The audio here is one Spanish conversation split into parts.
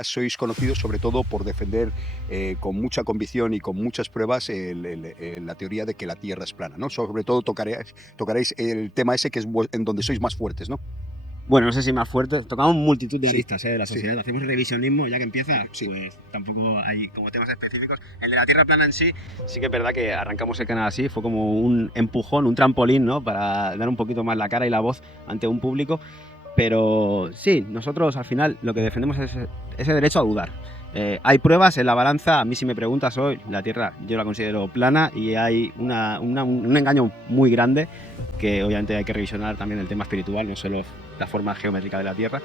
sois conocidos sobre todo por defender con mucha convicción y con muchas pruebas la teoría de que la Tierra es plana, ¿no? Sobre todo tocaréis el tema ese que es en donde sois más fuertes, ¿no? Bueno, no sé si más fuerte. Tocamos multitud de Sí, aristas de la sociedad. sí. Hacemos revisionismo, ya que empieza, Sí. pues tampoco hay como temas específicos. El de la Tierra plana en sí, sí que es verdad que arrancamos el canal así, fue como un empujón, un trampolín, ¿no? Para dar un poquito más la cara y la voz ante un público. Pero sí, nosotros al final lo que defendemos es ese derecho a dudar. Hay pruebas en la balanza, a mí si me preguntas hoy, la Tierra yo la considero plana y hay un engaño muy grande que obviamente hay que revisionar también el tema espiritual, no solo la forma geométrica de la Tierra,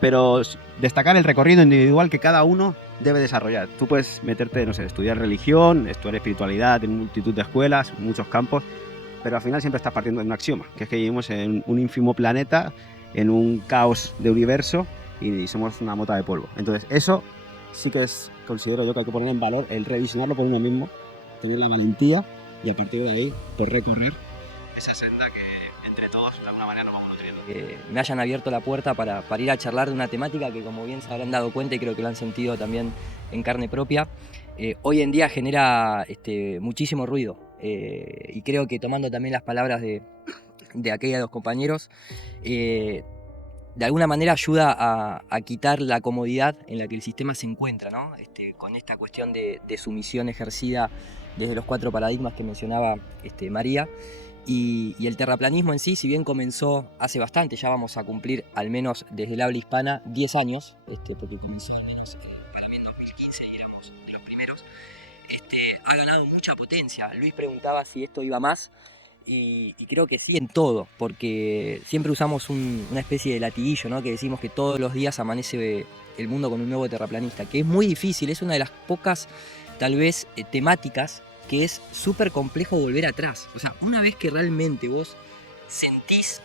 pero destacar el recorrido individual que cada uno debe desarrollar. Tú puedes meterte, no sé, estudiar religión, estudiar espiritualidad en multitud de escuelas, muchos campos, pero al final siempre estás partiendo de un axioma, que es que vivimos en un ínfimo planeta, en un caos de universo y somos una mota de polvo. Entonces eso sí que considero yo que hay que poner en valor el revisionarlo por uno mismo, tener la valentía y a partir de ahí por recorrer esa senda que entre todos de alguna manera nos vamos nutriendo. Que me hayan abierto la puerta para ir a charlar de una temática que, como bien se habrán dado cuenta y creo que lo han sentido también en carne propia, hoy en día genera muchísimo ruido. Y creo que, tomando también las palabras de aquellos dos compañeros, de alguna manera ayuda a quitar la comodidad en la que el sistema se encuentra, ¿no? Con esta cuestión de sumisión ejercida desde los 4 paradigmas que mencionaba María. Y el terraplanismo en sí, si bien comenzó hace bastante, ya vamos a cumplir, al menos desde el habla hispana, 10 años, porque comenzó al menos para mí en 2015 y éramos de los primeros, ha ganado mucha potencia. Luis preguntaba si esto iba más, y creo que sí en todo, porque siempre usamos una especie de latiguillo, ¿no? Que decimos que todos los días amanece el mundo con un nuevo terraplanista, que es muy difícil, es una de las pocas, tal vez, temáticas que es súper complejo volver atrás. O sea, una vez que realmente vos sentís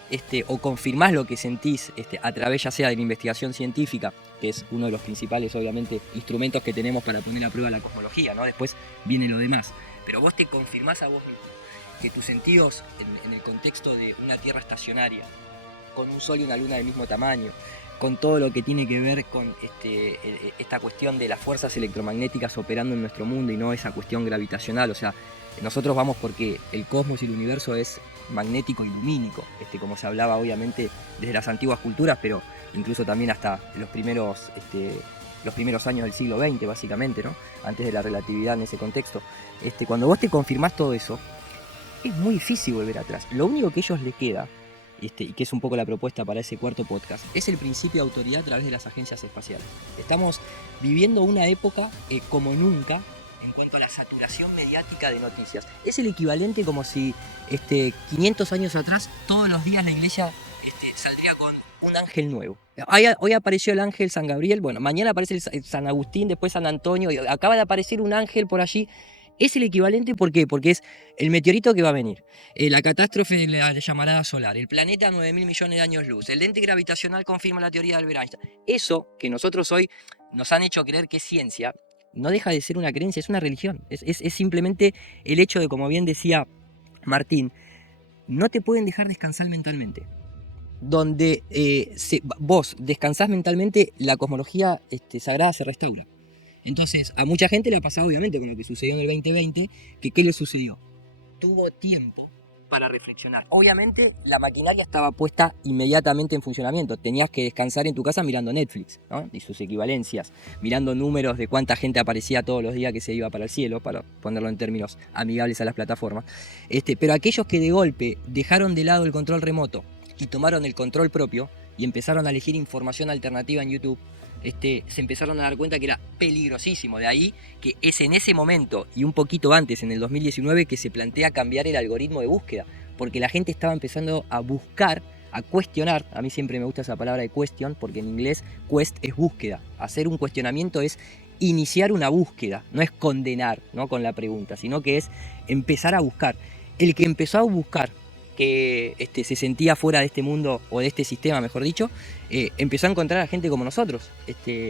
o confirmás lo que sentís a través ya sea de la investigación científica, que es uno de los principales, obviamente, instrumentos que tenemos para poner a prueba la cosmología, ¿no? Después viene lo demás. Pero vos te confirmás a vos mismo que tus sentidos en el contexto de una Tierra estacionaria, con un Sol y una Luna del mismo tamaño, con todo lo que tiene que ver con esta cuestión de las fuerzas electromagnéticas operando en nuestro mundo y no esa cuestión gravitacional. O sea, nosotros vamos porque el cosmos y el universo es magnético y lumínico, como se hablaba obviamente desde las antiguas culturas, pero incluso también hasta los primeros años del siglo XX, básicamente, ¿no? Antes de la relatividad en ese contexto. Cuando vos te confirmás todo eso, es muy difícil volver atrás. Lo único que a ellos les queda, y que es un poco la propuesta para ese cuarto podcast, es el principio de autoridad a través de las agencias espaciales. Estamos viviendo una época como nunca en cuanto a la saturación mediática de noticias. Es el equivalente como si 500 años atrás todos los días la iglesia saldría con un ángel nuevo. Hoy apareció el ángel San Gabriel, bueno, mañana aparece el San Agustín, después San Antonio, y acaba de aparecer un ángel por allí. Es el equivalente, ¿por qué? Porque es el meteorito que va a venir, la catástrofe de la llamarada solar, el planeta a 9.000 millones de años luz, el lente gravitacional confirma la teoría de Albert Einstein. Eso que nosotros hoy nos han hecho creer que es ciencia, no deja de ser una creencia, es una religión. Es simplemente el hecho de, como bien decía Martín, no te pueden dejar descansar mentalmente. Donde vos descansás mentalmente, la cosmología sagrada se restaura. Entonces, a mucha gente le ha pasado, obviamente, con lo que sucedió en el 2020, que ¿qué le sucedió? Tuvo tiempo para reflexionar. Obviamente, la maquinaria estaba puesta inmediatamente en funcionamiento. Tenías que descansar en tu casa mirando Netflix, ¿no? Y sus equivalencias, mirando números de cuánta gente aparecía todos los días que se iba para el cielo, para ponerlo en términos amigables a las plataformas. Pero aquellos que de golpe dejaron de lado el control remoto y tomaron el control propio y empezaron a elegir información alternativa en YouTube, se empezaron a dar cuenta que era peligrosísimo. De ahí que es en ese momento y un poquito antes, en el 2019, que se plantea cambiar el algoritmo de búsqueda, porque la gente estaba empezando a buscar, a cuestionar. A mí siempre me gusta esa palabra de question, porque en inglés quest es búsqueda. Hacer un cuestionamiento es iniciar una búsqueda, no es condenar, ¿no? Con la pregunta, sino que es empezar a buscar. El que empezó a buscar, que se sentía fuera de este mundo, o de este sistema, mejor dicho, empezó a encontrar a gente como nosotros,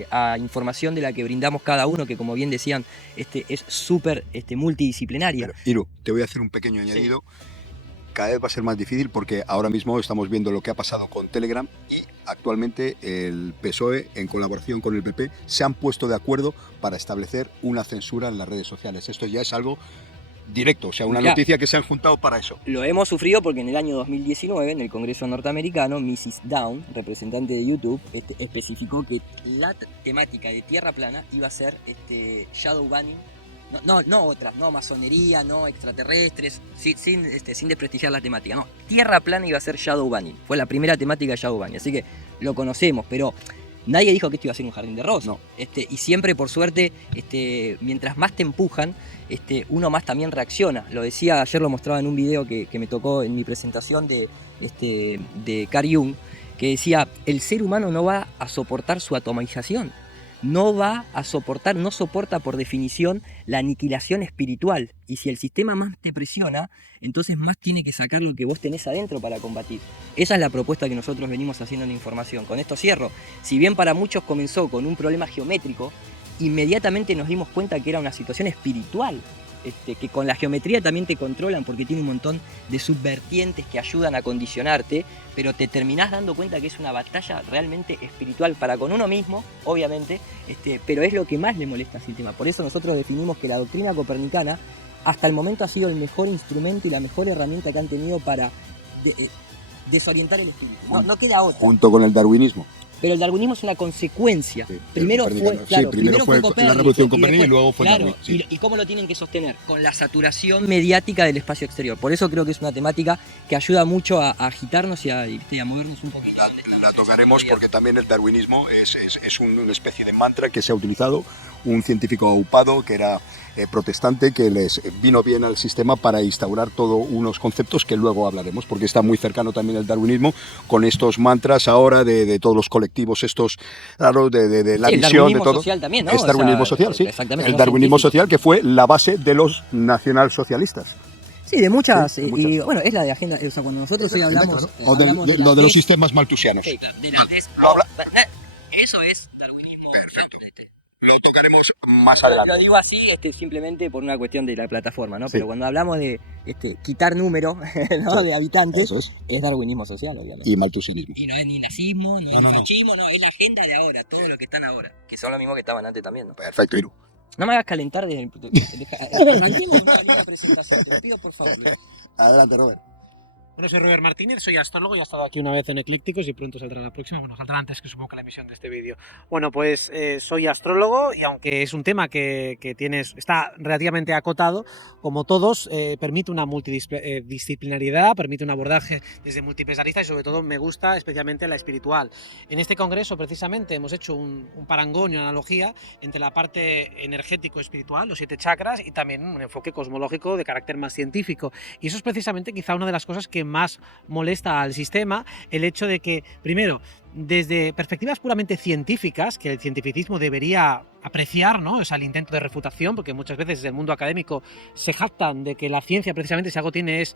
a información de la que brindamos cada uno, que, como bien decían, es súper multidisciplinaria. Pero, Iru, te voy a hacer un pequeño añadido. Sí. Cada vez va a ser más difícil porque ahora mismo estamos viendo lo que ha pasado con Telegram y Actualmente el PSOE, en colaboración con el PP, se han puesto de acuerdo para establecer una censura en las redes sociales. Esto ya es algo directo, o sea, una noticia que se han juntado para eso. Lo hemos sufrido porque en el año 2019, en el Congreso norteamericano, Mrs. Down, representante de YouTube, especificó que la temática de tierra plana iba a ser shadow banning. No otras, no masonería, no extraterrestres, sin desprestigiar la temática. No, tierra plana iba a ser shadow banning. Fue la primera temática de shadow banning, así que lo conocemos, pero nadie dijo que esto iba a ser un jardín de rosas. No. Y siempre, por suerte, mientras más te empujan, uno más también reacciona. Lo decía, ayer lo mostraba en un video que me tocó en mi presentación de Carl Jung, que decía, el ser humano no va a soportar su atomización. No soporta por definición la aniquilación espiritual. Y si el sistema más te presiona, entonces más tiene que sacar lo que vos tenés adentro para combatir. Esa es la propuesta que nosotros venimos haciendo en la información. Con esto cierro. Si bien para muchos comenzó con un problema geométrico, inmediatamente nos dimos cuenta que era una situación espiritual. Que con la geometría también te controlan porque tiene un montón de subvertientes que ayudan a condicionarte, pero te terminás dando cuenta que es una batalla realmente espiritual para con uno mismo, obviamente, pero es lo que más le molesta al sistema. Por eso nosotros definimos que la doctrina copernicana hasta el momento ha sido el mejor instrumento y la mejor herramienta que han tenido para desorientar el espíritu. No queda otra. Junto con el darwinismo. Pero el darwinismo es una consecuencia. Sí, primero fue Copérnico, la revolución Copérnica y luego fue Darwin. Darwin. Sí. ¿Y cómo lo tienen que sostener? Con la saturación mediática del espacio exterior. Por eso creo que es una temática que ayuda mucho a agitarnos y a movernos un poquito. La tocaremos porque también el darwinismo es una especie de mantra que se ha utilizado. Un científico aupado que era protestante, que les vino bien al sistema para instaurar todos unos conceptos que luego hablaremos, porque está muy cercano también el darwinismo con estos mantras ahora de todos los colectivos estos, claro, de la visión de todo. Social también, ¿no? Es darwinismo social, sí. Exactamente, el darwinismo social, que fue la base de los nacionalsocialistas. Sí, de muchas. Sí, de muchas. Y bueno, es la de agenda. O sea, cuando nosotros hoy hablamos. O lo de los sistemas malthusianos. Sí, eso es darwinismo. Lo tocaremos más adelante. Lo digo así simplemente por una cuestión de la plataforma, ¿no? Sí. Pero cuando hablamos de quitar número, ¿no? Sí. De habitantes, Eso es. darwinismo social, obviamente. Y malthusianismo. Y no es ni nazismo, no es No. fascismo, no, es la agenda de ahora, todo lo que están ahora. Que son los mismos que estaban antes también, ¿no? Perfecto, Iru. No me hagas calentar desde el... Arranquemos una linda presentación, te lo pido por favor. Adelante, Robert. Bueno, soy Robert Martínez, soy astrólogo y he estado aquí una vez en Eclípticos y pronto saldrá la próxima. Bueno, saldrá antes que supongo que la emisión de este vídeo. Bueno, pues soy astrólogo y aunque es un tema que está relativamente acotado, como todos, permite una multidisciplinariedad, permite un abordaje desde múltiples aristas y sobre todo me gusta especialmente la espiritual. En este congreso precisamente hemos hecho un parangón y una analogía entre la parte energético-espiritual, los 7 chakras, y también un enfoque cosmológico de carácter más científico. Y eso es precisamente quizá una de las cosas que más molesta al sistema, el hecho de que, primero, desde perspectivas puramente científicas, que el cientificismo debería apreciar, ¿no? O sea, el intento de refutación, porque muchas veces desde el mundo académico se jactan de que la ciencia precisamente si algo tiene es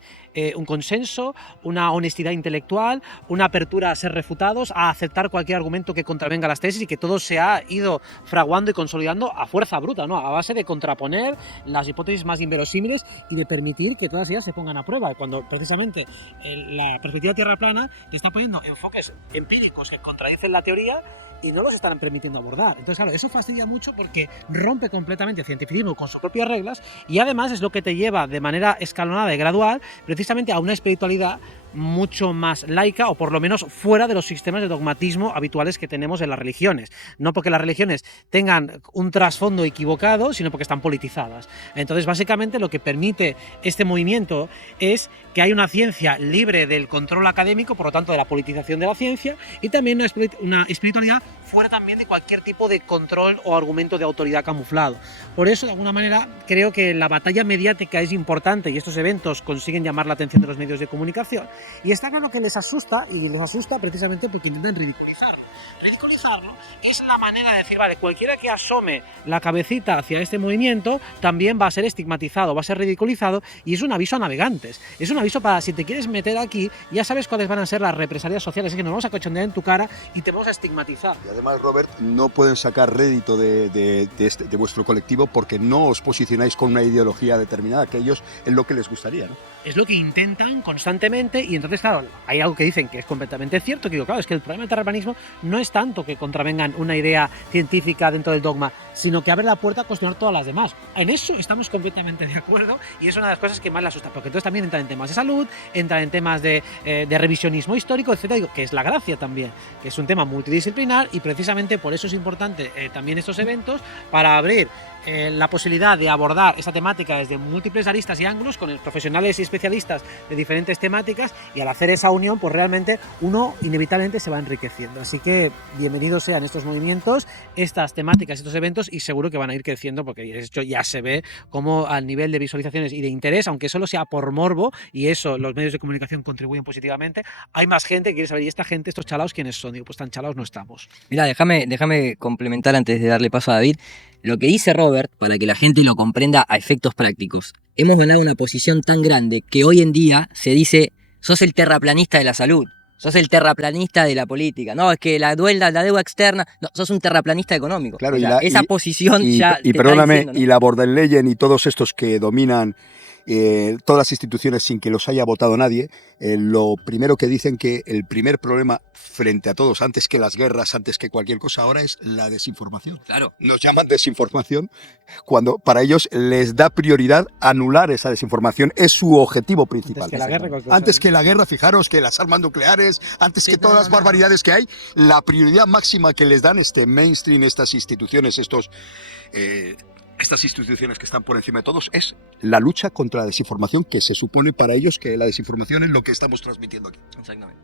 un consenso, una honestidad intelectual, una apertura a ser refutados, a aceptar cualquier argumento que contravenga las tesis y que todo se ha ido fraguando y consolidando a fuerza bruta, ¿no? A base de contraponer las hipótesis más inverosímiles y de permitir que todas ellas se pongan a prueba, cuando precisamente la perspectiva tierra plana le está poniendo enfoques empíricos que contradicen la teoría y no los están permitiendo abordar. Entonces, claro, eso fastidia mucho porque rompe completamente el cientificismo con sus propias reglas y además es lo que te lleva de manera escalonada y gradual precisamente a una espiritualidad mucho más laica o por lo menos fuera de los sistemas de dogmatismo habituales que tenemos en las religiones. No porque las religiones tengan un trasfondo equivocado, sino porque están politizadas. Entonces, básicamente lo que permite este movimiento es que hay una ciencia libre del control académico, por lo tanto de la politización de la ciencia, y también una espiritualidad fuera también de cualquier tipo de control o argumento de autoridad camuflado. Por eso, de alguna manera, creo que la batalla mediática es importante y estos eventos consiguen llamar la atención de los medios de comunicación. Y está claro que les asusta, y les asusta precisamente porque intentan ridiculizarlo es la manera de decir, vale, cualquiera que asome la cabecita hacia este movimiento también va a ser estigmatizado, va a ser ridiculizado, y es un aviso a navegantes. Es un aviso para, si te quieres meter aquí, ya sabes cuáles van a ser las represalias sociales, es que nos vamos a cochondear en tu cara y te vamos a estigmatizar. Y además, Robert, no pueden sacar rédito de vuestro colectivo porque no os posicionáis con una ideología determinada, que ellos es lo que les gustaría, ¿no? Es lo que intentan constantemente, y entonces, claro, hay algo que dicen que es completamente cierto, que digo, claro, es que el problema del terraplanismo no es tanto que contravengan una idea científica dentro del dogma, sino que abre la puerta a cuestionar todas las demás. En eso estamos completamente de acuerdo, y es una de las cosas que más le asusta, porque entonces también entran en temas de salud, entran en temas de revisionismo histórico, etcétera, digo, que es la gracia también, que es un tema multidisciplinar, y precisamente por eso es importante también estos eventos, para abrir la posibilidad de abordar esta temática desde múltiples aristas y ángulos con profesionales y especialistas de diferentes temáticas, y al hacer esa unión pues realmente uno inevitablemente se va enriqueciendo. Así que bienvenidos sean estos movimientos, estas temáticas, estos eventos, y seguro que van a ir creciendo porque de hecho ya se ve como al nivel de visualizaciones y de interés, aunque solo sea por morbo, y eso los medios de comunicación contribuyen positivamente, hay más gente que quiere saber, ¿y esta gente, estos chalaos quiénes son? Digo, pues tan chalaos no estamos. Mira, déjame complementar antes de darle paso a David. Lo que dice Robert, para que la gente lo comprenda a efectos prácticos. Hemos ganado una posición tan grande que hoy en día se dice, sos el terraplanista de la salud, sos el terraplanista de la política. No, es que la deuda externa, no, sos un terraplanista económico. Claro, o sea, esa posición ya y te perdóname, está diciendo, ¿no? y la von der Leyen y todos estos que dominan todas las instituciones sin que los haya votado nadie, lo primero que dicen que el primer problema frente a todos, antes que las guerras, antes que cualquier cosa, ahora es la desinformación. Claro. Nos llaman desinformación cuando para ellos les da prioridad anular esa desinformación, es su objetivo principal. Antes que la guerra, fijaros que las armas nucleares, antes que todas las barbaridades que hay, la prioridad máxima que les dan este mainstream, estas instituciones, estas instituciones que están por encima de todos, es la lucha contra la desinformación, que se supone para ellos que la desinformación es lo que estamos transmitiendo aquí. Exactamente.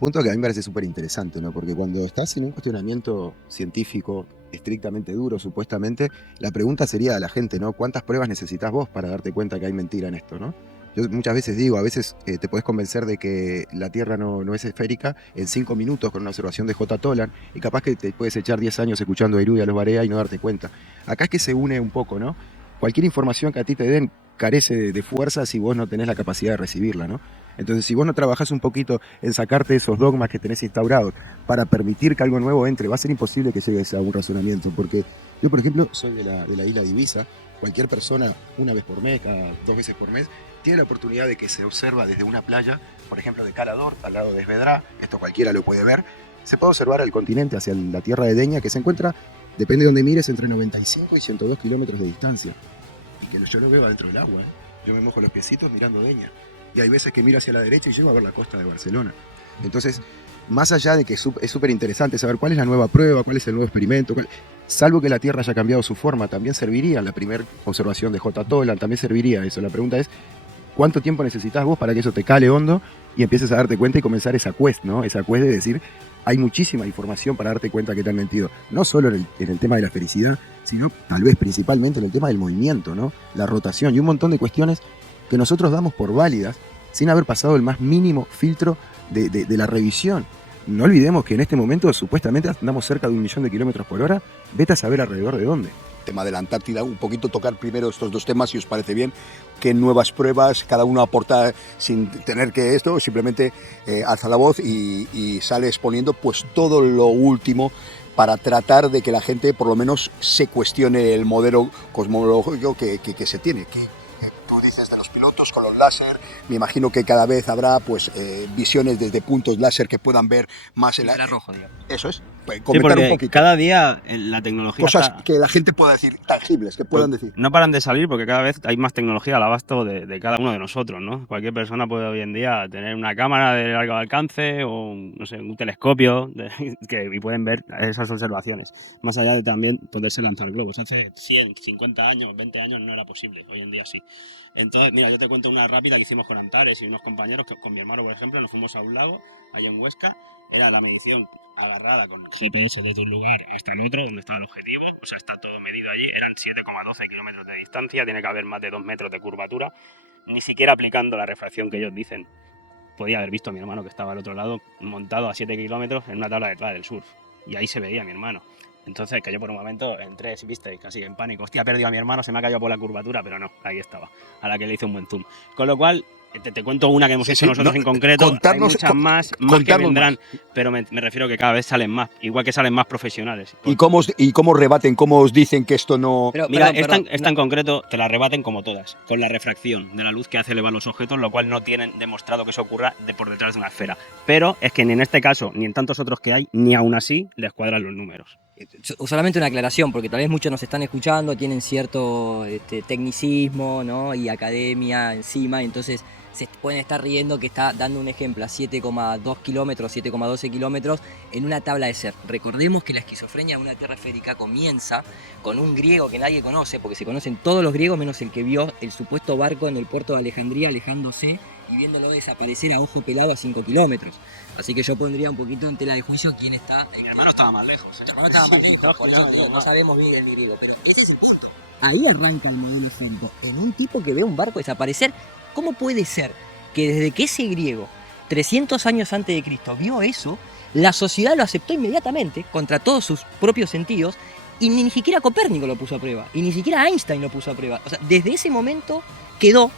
Punto que a mí me parece súper interesante, ¿no? Porque cuando estás en un cuestionamiento científico estrictamente duro, supuestamente, la pregunta sería a la gente, ¿no? ¿Cuántas pruebas necesitas vos para darte cuenta que hay mentira en esto, ¿no? Yo muchas veces digo, a veces te podés convencer de que la Tierra no es esférica en 5 minutos con una observación de J. Tolan, y capaz que te puedes echar 10 años escuchando a Irú y a los Barea y no darte cuenta. Acá es que se une un poco, ¿no? Cualquier información que a ti te den carece de fuerza si vos no tenés la capacidad de recibirla, ¿no? Entonces, si vos no trabajás un poquito en sacarte esos dogmas que tenés instaurados para permitir que algo nuevo entre, va a ser imposible que llegues a un razonamiento. Porque yo, por ejemplo, soy de la isla de Ibiza. Cualquier persona, una vez por mes, cada 2 veces por mes, tiene la oportunidad de que se observa desde una playa, por ejemplo, de Calador, al lado de Esvedra, esto cualquiera lo puede ver, se puede observar el continente hacia la tierra de Deña, que se encuentra, depende de donde mires, entre 95 y 102 kilómetros de distancia. Y que yo lo veo adentro del agua, ¿eh? Yo me mojo los piecitos mirando Deña. Y hay veces que miro hacia la derecha y llego a ver la costa de Barcelona. Entonces, más allá de que es súper interesante saber cuál es la nueva prueba, cuál es el nuevo experimento, salvo que la Tierra haya cambiado su forma, también serviría la primera observación de J. Tolan, también serviría eso. La pregunta es, ¿cuánto tiempo necesitas vos para que eso te cale hondo y empieces a darte cuenta y comenzar esa quest, ¿no? Esa quest de decir, hay muchísima información para darte cuenta que te han mentido. No solo en el tema de la felicidad, sino tal vez principalmente en el tema del movimiento, ¿no? La rotación y un montón de cuestiones que nosotros damos por válidas sin haber pasado el más mínimo filtro de la revisión. No olvidemos que en este momento supuestamente andamos cerca de 1 millón de kilómetros por hora. Vete a saber alrededor de dónde. Tema de la Antártida, un poquito tocar primero estos dos temas, si os parece bien, qué nuevas pruebas, cada uno aporta sin tener que esto, simplemente alza la voz y sale exponiendo pues todo lo último para tratar de que la gente por lo menos se cuestione el modelo cosmológico que se tiene. Tú dices de los pilotos con los láser, me imagino que cada vez habrá pues visiones desde puntos láser que puedan ver más el rojo, digamos. Eso es. Sí, Comentar un porque poquito. cada día la tecnología Cosas está... que la gente pueda decir, tangibles, que puedan decir. No paran de salir porque cada vez hay más tecnología al abasto de cada uno de nosotros, ¿no? Cualquier persona puede hoy en día tener una cámara de largo alcance o, no sé, un telescopio y pueden ver esas observaciones. Más allá de también poderse lanzar globos. Hace 100, 50 años, 20 años no era posible, hoy en día sí. Entonces, mira, yo te cuento una rápida que hicimos con Antares y unos compañeros, que con mi hermano, por ejemplo, nos fuimos a un lago, ahí en Huesca, era la medición agarrada con el GPS desde un lugar hasta el otro, donde estaba el objetivo, o sea, está todo medido allí, eran 7,12 kilómetros de distancia, tiene que haber más de 2 metros de curvatura, ni siquiera aplicando la refracción que ellos dicen. Podía haber visto a mi hermano que estaba al otro lado, montado a 7 kilómetros en una tabla de surf. y ahí se veía a mi hermano. Entonces, que yo por un momento entré, viste, casi en pánico. Hostia, he perdido a mi hermano, se me ha caído por la curvatura, pero no, ahí estaba, a la que le hice un buen zoom. Con lo cual, te cuento una que hemos hecho nosotros en concreto. Hay muchas más que vendrán, pero me refiero que cada vez salen más, igual que salen más profesionales. ¿Y cómo rebaten, cómo os dicen que esto no...? Pero, mira, esta en concreto te la rebaten como todas, con la refracción de la luz que hace elevar los objetos, lo cual no tienen demostrado que eso ocurra por detrás de una esfera. Pero es que ni en este caso, ni en tantos otros que hay, ni aún así les cuadran los números. Solamente una aclaración, porque tal vez muchos nos están escuchando, tienen cierto tecnicismo, ¿no? Y academia encima, entonces se pueden estar riendo que está dando un ejemplo a 7,2 kilómetros, 7,12 kilómetros en una tabla de ser. Recordemos que la esquizofrenia de una tierra esférica comienza con un griego que nadie conoce, porque se conocen todos los griegos menos el que vio el supuesto barco en el puerto de Alejandría alejándose y viéndolo desaparecer a ojo pelado a 5 kilómetros. Así que yo pondría un poquito en tela de juicio quién está. Mi hermano estaba más lejos. Mi hermano estaba más lejos, por eso no sabemos bien el griego, pero ese es el punto. Ahí arranca el modelo Fonto, en un tipo que ve un barco desaparecer. ¿Cómo puede ser que desde que ese griego, 300 años antes de Cristo, vio eso, la sociedad lo aceptó inmediatamente, contra todos sus propios sentidos, y ni siquiera Copérnico lo puso a prueba, y ni siquiera Einstein lo puso a prueba? O sea, desde ese momento quedó,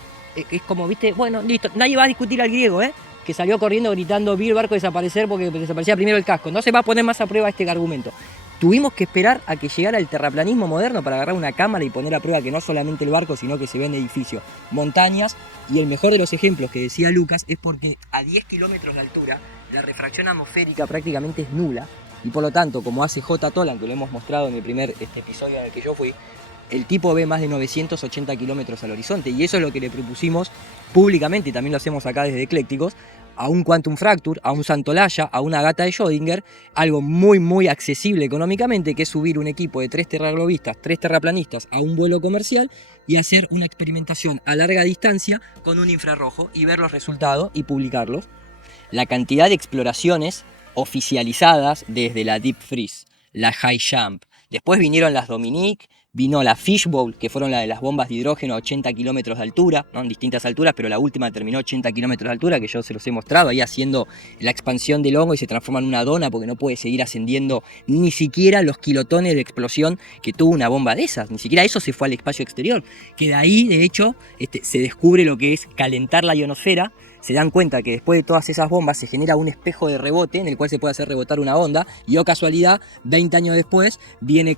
es como, viste, bueno, listo, nadie va a discutir al griego, que salió corriendo gritando, vi el barco desaparecer porque desaparecía primero el casco. No se va a poner más a prueba este argumento. Tuvimos que esperar a que llegara el terraplanismo moderno para agarrar una cámara y poner a prueba que no solamente el barco, sino que se ven edificios, montañas, y el mejor de los ejemplos que decía Lucas es porque a 10 kilómetros de altura la refracción atmosférica prácticamente es nula, y por lo tanto, como hace J. Tolan, que lo hemos mostrado en el primer episodio en el que yo fui, el tipo ve más de 980 kilómetros al horizonte, y eso es lo que le propusimos públicamente, y también lo hacemos acá desde Eclécticos, a un Quantum Fracture, a un Santolaya, a una Gata de Schrödinger, algo muy muy accesible económicamente, que es subir un equipo de 3 terraglobistas, 3 terraplanistas a un vuelo comercial y hacer una experimentación a larga distancia con un infrarrojo y ver los resultados y publicarlos. La cantidad de exploraciones oficializadas desde la Deep Freeze, la High Jump, después vinieron las Dominique, vino la Fishbowl, que fueron la de las bombas de hidrógeno a 80 kilómetros de altura, ¿no? En distintas alturas, pero la última terminó a 80 kilómetros de altura, que yo se los he mostrado, ahí haciendo la expansión del hongo y se transforma en una dona porque no puede seguir ascendiendo ni siquiera los kilotones de explosión que tuvo una bomba de esas, ni siquiera eso se fue al espacio exterior, que de ahí, de hecho, se descubre lo que es calentar la ionosfera. Se dan cuenta que después de todas esas bombas se genera un espejo de rebote en el cual se puede hacer rebotar una onda, y oh casualidad, 20 años después viene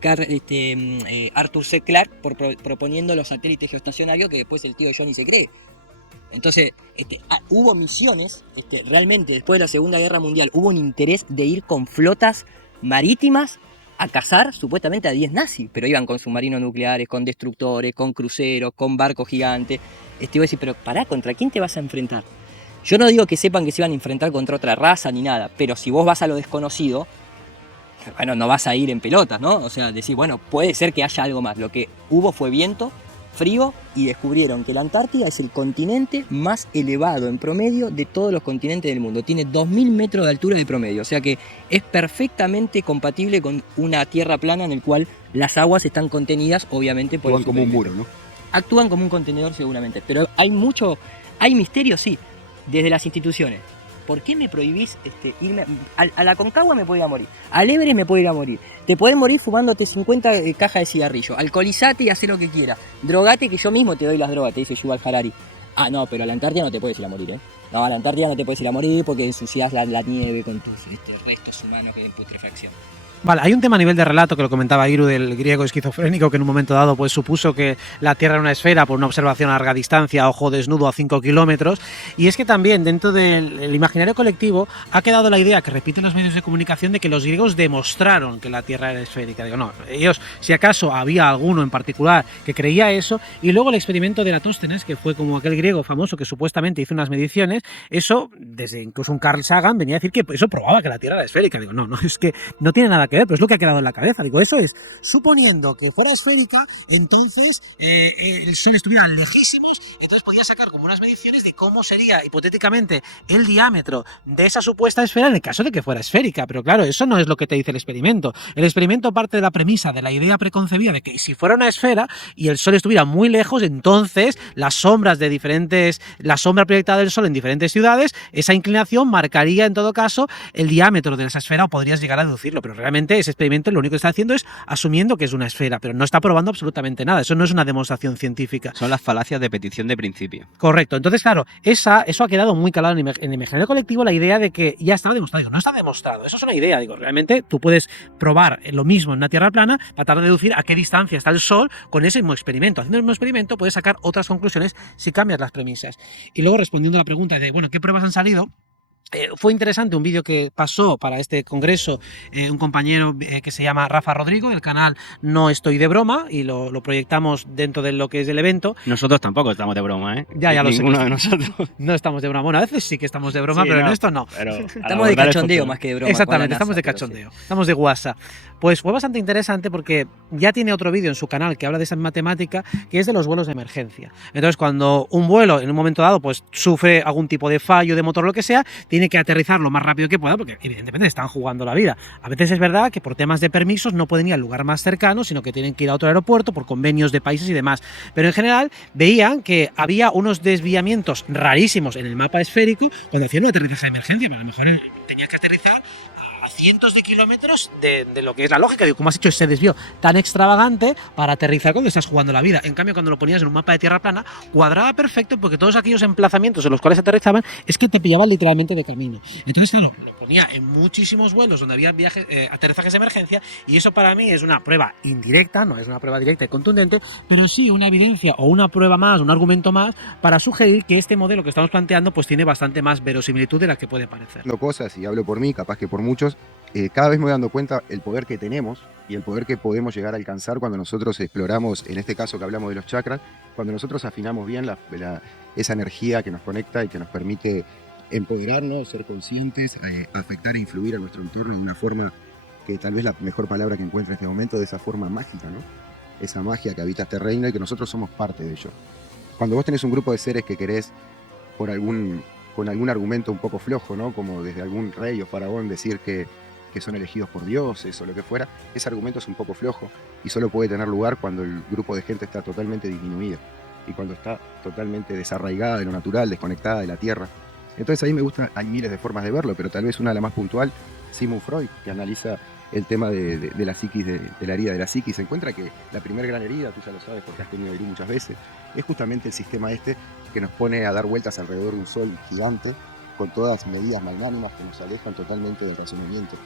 Arthur C. Clarke proponiendo los satélites geoestacionarios que después el tío Johnny se cree. Entonces, hubo misiones, realmente después de la Segunda Guerra Mundial, hubo un interés de ir con flotas marítimas a cazar supuestamente a 10 nazis, pero iban con submarinos nucleares, con destructores, con cruceros, con barcos gigantes. Voy a decir, pero pará, ¿contra quién te vas a enfrentar? Yo no digo que sepan que se iban a enfrentar contra otra raza ni nada, pero si vos vas a lo desconocido, bueno, no vas a ir en pelotas, ¿no? O sea, decir, bueno, puede ser que haya algo más. Lo que hubo fue viento, frío, y descubrieron que la Antártida es el continente más elevado en promedio de todos los continentes del mundo. Tiene 2000 metros de altura de promedio, o sea que es perfectamente compatible con una tierra plana en el cual las aguas están contenidas, obviamente, por Actúan como un muro, ¿no? Actúan como un contenedor seguramente, pero hay misterio, sí, desde las instituciones. ¿Por qué me prohibís irme? A la Concagua me puedo ir a morir, al Everest me puedo ir a morir, te podés morir fumándote 50 cajas de cigarrillo, alcoholizate y hacé lo que quieras, drogate que yo mismo te doy las drogas, te dice Yuval Harari. Ah, no, pero a la Antártida no te puedes ir a morir, No, a la Antártida no te puedes ir a morir porque ensucias la nieve con tus restos humanos en putrefacción. Vale, hay un tema a nivel de relato que lo comentaba Iru del griego esquizofrénico que en un momento dado pues supuso que la Tierra era una esfera por una observación a larga distancia, ojo desnudo a 5 kilómetros, y es que también dentro del imaginario colectivo ha quedado la idea que repiten los medios de comunicación de que los griegos demostraron que la Tierra era esférica. Digo, no, ellos, si acaso había alguno en particular que creía eso, y luego el experimento de Eratóstenes, que fue como aquel griego famoso que supuestamente hizo unas mediciones, eso, desde incluso un Carl Sagan venía a decir que eso probaba que la Tierra era esférica. Digo, no, es que no tiene nada que ver, pero es lo que ha quedado en la cabeza. Digo, eso es, suponiendo que fuera esférica, entonces el Sol estuviera lejísimos, entonces podía sacar como unas mediciones de cómo sería hipotéticamente el diámetro de esa supuesta esfera en el caso de que fuera esférica. Pero claro, eso no es lo que te dice el experimento. El experimento parte de la premisa, de la idea preconcebida de que si fuera una esfera y el Sol estuviera muy lejos, entonces las sombras de la sombra proyectada del Sol en diferentes ciudades, esa inclinación marcaría en todo caso el diámetro de esa esfera, o podrías llegar a deducirlo, pero realmente realmente ese experimento lo único que está haciendo es asumiendo que es una esfera, pero no está probando absolutamente nada. Eso no es una demostración científica. Son las falacias de petición de principio. Correcto. Entonces, claro, eso ha quedado muy calado en el imaginario colectivo, la idea de que ya estaba demostrado. Digo, no está demostrado. Eso es una idea. Digo, realmente tú puedes probar lo mismo en una Tierra plana para tratar de deducir a qué distancia está el Sol con ese mismo experimento. Haciendo el mismo experimento puedes sacar otras conclusiones si cambias las premisas. Y luego, respondiendo a la pregunta de, bueno, ¿qué pruebas han salido? Fue interesante un vídeo que pasó para este congreso un compañero que se llama Rafa Rodrigo, del canal No Estoy de Broma, y lo proyectamos dentro de lo que es el evento. Nosotros tampoco estamos de broma, ¿eh? Ya lo sé. Ninguno de nosotros. No estamos de broma. Bueno, a veces sí que estamos de broma, Sí, pero no, en esto no. Pero Estamos de cachondeo más que de broma. Exactamente, con la estamos de NASA, pero cachondeo. Estamos de guasa. Pues fue bastante interesante porque ya tiene otro vídeo en su canal que habla de esa matemática, que es de los vuelos de emergencia. Entonces, cuando un vuelo en un momento dado pues sufre algún tipo de fallo de motor o lo que sea, tiene que aterrizar lo más rápido que pueda, porque evidentemente están jugando la vida. A veces es verdad que por temas de permisos no pueden ir al lugar más cercano, sino que tienen que ir a otro aeropuerto por convenios de países y demás. Pero en general veían que había unos desviamientos rarísimos en el mapa esférico cuando hacían un aterrizaje de emergencia, pero a lo mejor tenía que aterrizar a cientos de kilómetros de lo que es la lógica. Digo, ¿cómo has hecho ese desvío tan extravagante para aterrizar cuando estás jugando la vida? En cambio, cuando lo ponías en un mapa de tierra plana, cuadraba perfecto, porque todos aquellos emplazamientos en los cuales aterrizaban es que te pillaban literalmente de camino. Entonces, claro, lo ponía en muchísimos vuelos donde había viajes, aterrizajes de emergencia, y eso para mí es una prueba indirecta, no es una prueba directa y contundente, pero sí una evidencia o una prueba más, un argumento más para sugerir que este modelo que estamos planteando pues tiene bastante más verosimilitud de la que puede parecer. Cosas, y hablo por mí, capaz que por muchos, cada vez me voy dando cuenta el poder que tenemos y el poder que podemos llegar a alcanzar cuando nosotros exploramos, en este caso que hablamos de los chakras, cuando nosotros afinamos bien esa energía que nos conecta y que nos permite empoderarnos, ser conscientes, afectar e influir a nuestro entorno de una forma que tal vez la mejor palabra que encuentro en este momento, de esa forma mágica, ¿no? Esa magia que habita este reino y que nosotros somos parte de ello. Cuando vos tenés un grupo de seres que querés con algún argumento un poco flojo, ¿no? Como desde algún rey o faraón decir que son elegidos por dioses o lo que fuera, ese argumento es un poco flojo y solo puede tener lugar cuando el grupo de gente está totalmente disminuido y cuando está totalmente desarraigada de lo natural, desconectada de la tierra. Entonces ahí me gusta, hay miles de formas de verlo, pero tal vez una de las más puntual, Sigmund Freud, que analiza el tema de la psiquis, de la herida de la psiquis, se encuentra que la primera gran herida, tú ya lo sabes porque has tenido Irú muchas veces, es justamente el sistema que nos pone a dar vueltas alrededor de un sol gigante con todas medidas magnánimas que nos alejan totalmente del razonamiento.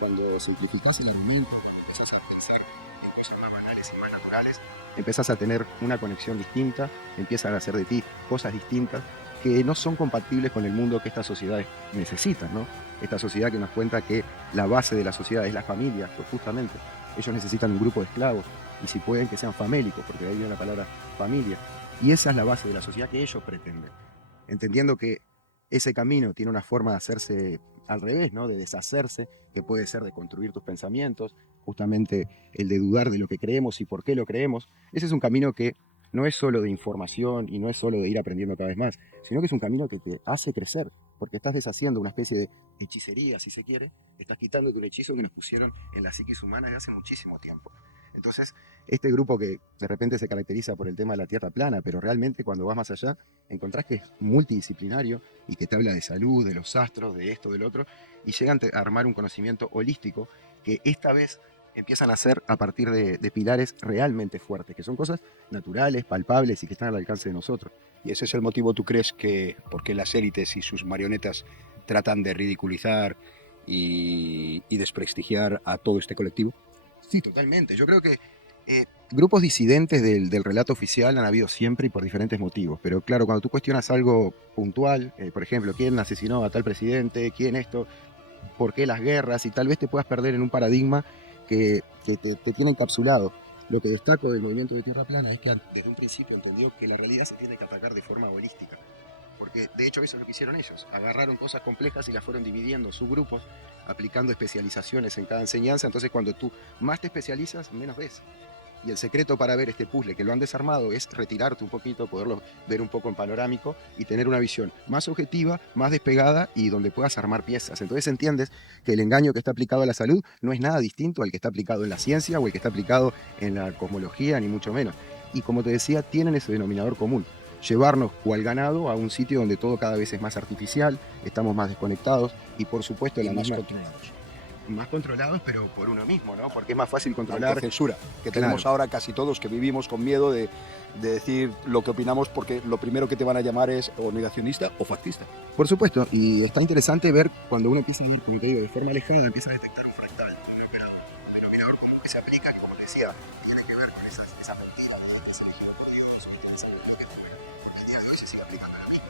Cuando simplificás el argumento, empezás a pensar en cosas más banales y más naturales, empezás a tener una conexión distinta, empiezan a hacer de ti cosas distintas que no son compatibles con el mundo que esta sociedad necesita, ¿no? Esta sociedad que nos cuenta que la base de la sociedad es la familia, pues justamente ellos necesitan un grupo de esclavos y si pueden que sean famélicos, porque de ahí viene la palabra familia. Y esa es la base de la sociedad que ellos pretenden, entendiendo que ese camino tiene una forma de hacerse al revés, ¿no? De deshacerse, que puede ser de construir tus pensamientos, justamente el de dudar de lo que creemos y por qué lo creemos. Ese es un camino que no es solo de información y no es solo de ir aprendiendo cada vez más, sino que es un camino que te hace crecer, porque estás deshaciendo una especie de hechicería, si se quiere, estás quitándote un hechizo que nos pusieron en la psiquis humana desde hace muchísimo tiempo. Entonces, este grupo que de repente se caracteriza por el tema de la tierra plana, pero realmente cuando vas más allá, encontrás que es multidisciplinario y que te habla de salud, de los astros, de esto, del otro, y llegan a armar un conocimiento holístico que esta vez empiezan a hacer a partir de pilares realmente fuertes, que son cosas naturales, palpables y que están al alcance de nosotros. Y ese es el motivo, ¿tú crees, que porque las élites y sus marionetas tratan de ridiculizar y desprestigiar a todo este colectivo? Sí, totalmente. Yo creo que grupos disidentes del relato oficial han habido siempre y por diferentes motivos. Pero claro, cuando tú cuestionas algo puntual, por ejemplo, quién asesinó a tal presidente, quién esto, por qué las guerras, y tal vez te puedas perder en un paradigma que te tiene encapsulado. Lo que destaco del movimiento de Tierra Plana es que desde un principio entendió que la realidad se tiene que atacar de forma holística. Porque de hecho eso es lo que hicieron ellos. Agarraron cosas complejas y las fueron dividiendo en subgrupos, aplicando especializaciones en cada enseñanza. Entonces cuando tú más te especializas, menos ves. Y el secreto para ver este puzzle que lo han desarmado es retirarte un poquito, poderlo ver un poco en panorámico y tener una visión más objetiva, más despegada y donde puedas armar piezas. Entonces entiendes que el engaño que está aplicado a la salud no es nada distinto al que está aplicado en la ciencia o el que está aplicado en la cosmología, ni mucho menos. Y como te decía, tienen ese denominador común. Llevarnos cual ganado a un sitio donde todo cada vez es más artificial, estamos más desconectados y por supuesto Y más controlados. más controlados, pero por uno mismo, ¿no? Porque es más fácil La controlar. autocensura que tenemos Claro. ahora casi todos, que vivimos con miedo de decir lo que opinamos, porque lo primero que te van a llamar es o negacionista o fascista. Por supuesto, y está interesante ver cuando uno empieza a ver, como te digo, de forma alejada, empieza a detectar un fractal, un operador común que se aplica, que como te decía, tiene que ver con esa mentira, ¿no? Que se eligió por esa mentira que el día de hoy se sigue aplicando lo mismo.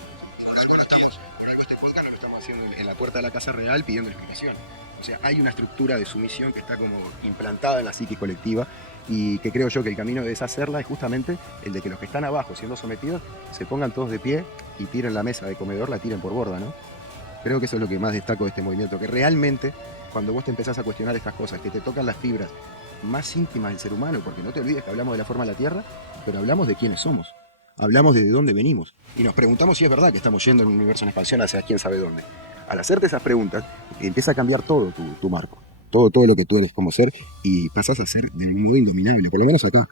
Por algo este podcast lo estamos haciendo en la puerta de la Casa Real pidiendo explicación. O sea, hay una estructura de sumisión que está como implantada en la psique colectiva y que creo yo que el camino de deshacerla es justamente el de que los que están abajo siendo sometidos se pongan todos de pie y tiren la mesa de comedor, la tiren por borda, ¿no? Creo que eso es lo que más destaco de este movimiento, que realmente cuando vos te empezás a cuestionar estas cosas, que te tocan las fibras más íntimas del ser humano, porque no te olvides que hablamos de la forma de la Tierra, pero hablamos de quiénes somos, hablamos de dónde venimos y nos preguntamos si es verdad que estamos yendo en un universo en expansión hacia quién sabe dónde. Al hacerte esas preguntas, empieza a cambiar todo tu marco, todo lo que tú eres como ser y pasás a ser de algún modo indominable, por lo menos acá.